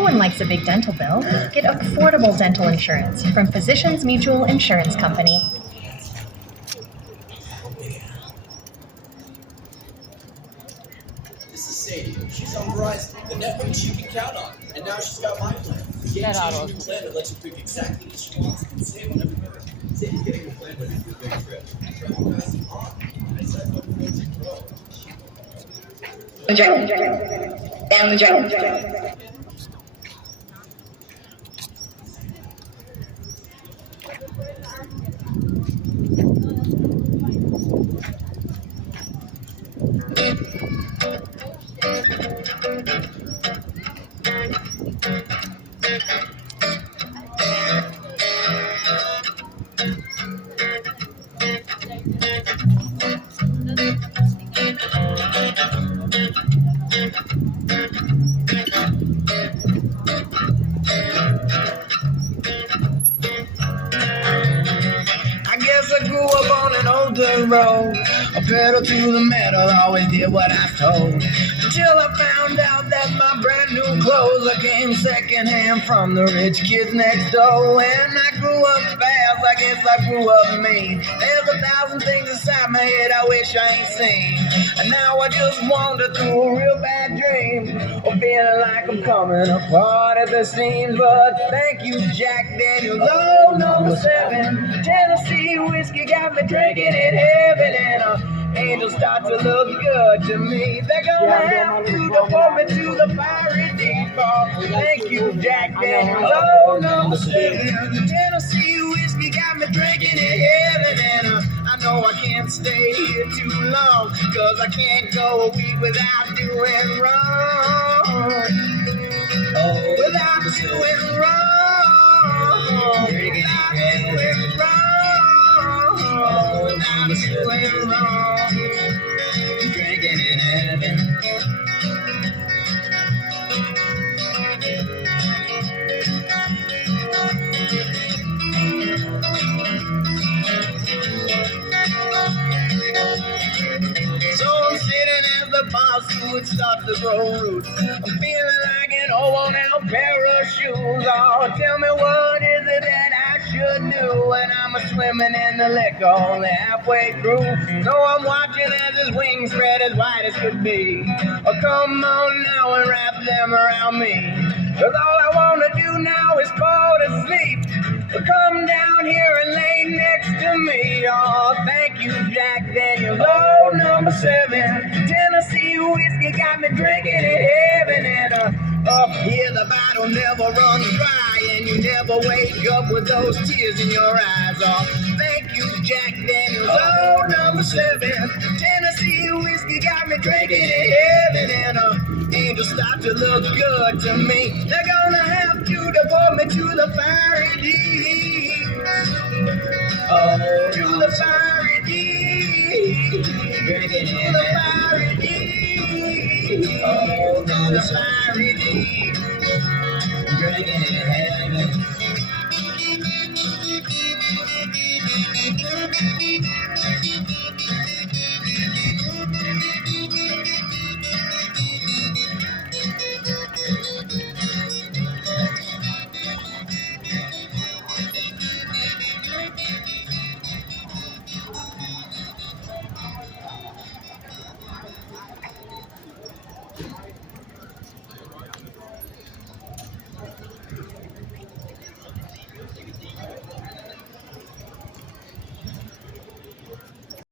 No one likes a big dental bill. Get affordable dental insurance from Physicians Mutual Insurance Company. This is Sadie. She's on Verizon, the network you can count on. And now she's got my plan. The game-changing new plan that lets you pick exactly what she wants and save on every minute. Sadie's getting the plan ready for a big trip. Travel fast and on. I said no friends and grow. Down the drain. I grew up on an old dirt road. A pedal to the metal, always did what I told. Until I found out that my brand new clothes came secondhand from the rich kids next door. When I grew up fast, I guess I grew up mean. There's 1,000 things inside my head I wish I ain't seen. And now I just wander through a real bad dream, or feeling like I'm coming apart at the seams. But thank you, Jack Daniels, oh, number 7. Tennessee whiskey got me drinking in heaven, and angels start to look good to me. They're gonna have to deport me to the fiery deep. Thank you, Jack Daniels, oh, number 7. Tennessee whiskey got me drinking in heaven, and I know I can't stay here too long, 'cause I can't go a week without doing wrong. Oh, without doing wrong. Without doing wrong. Without doing wrong. Drinking in heaven. So I'm sitting at the bar, it starts to grow roots. I'm feeling like an old worn out pair of shoes. Oh, tell me what is it that I should do when I'm a swimming in the liquor only halfway through. So I'm watching as his wings spread as wide as could be. Oh, come on now and wrap them around me, 'cause all I wanna do now is fall to sleep. So come down here and lay next to me. Oh, thank you, Jack Daniels, oh, number 7. Tennessee whiskey got me drinking in heaven, and up here the bottle never runs dry, and you never wake up with those tears in your eyes. Oh, thank you, Jack Daniels, oh, number 7. Tennessee whiskey got me drinking in heaven, and angels start to look good to me. They're gonna have to deport me to the fiery deep. Oh, to the fiery deep. Drinking in the fiery deep. Oh, to the fiery deep.